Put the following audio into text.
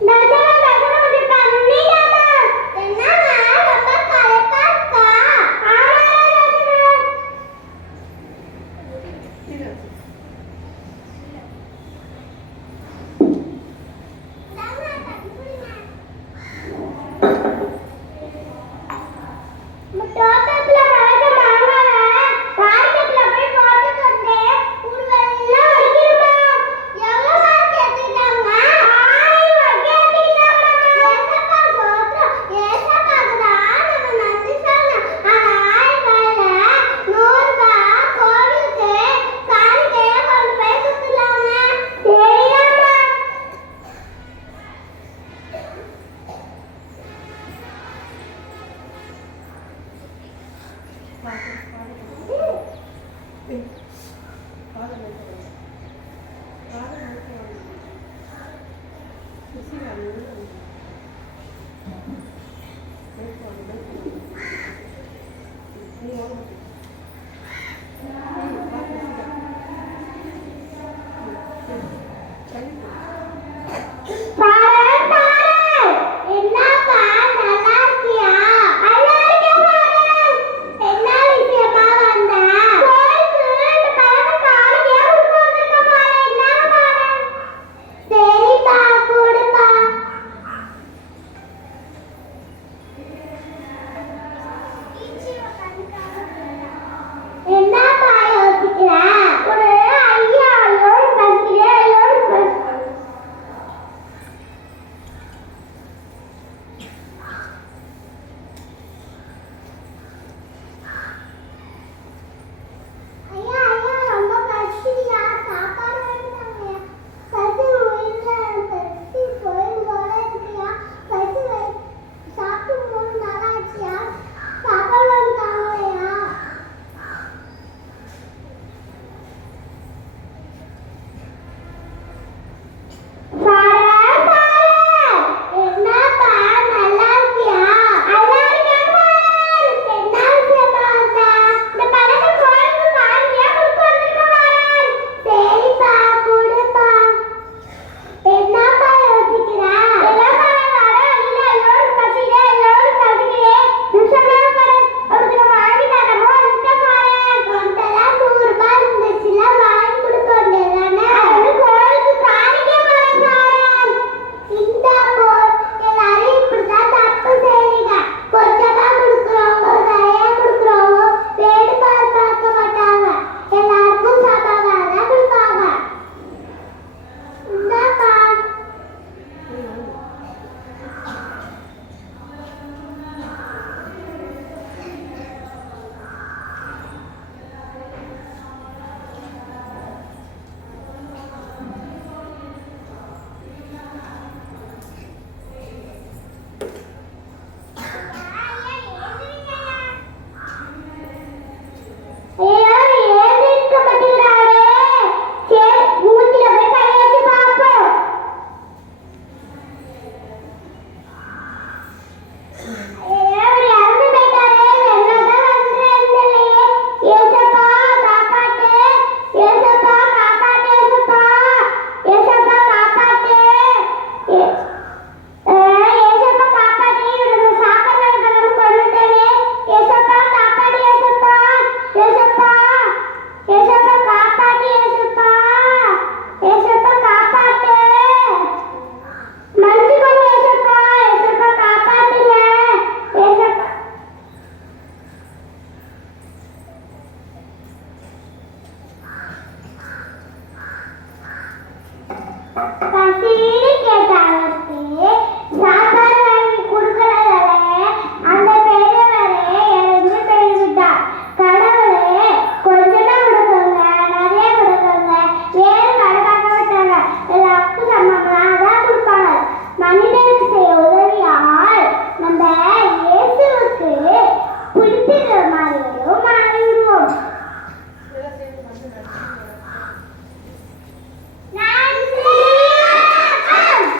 大家。Thank you.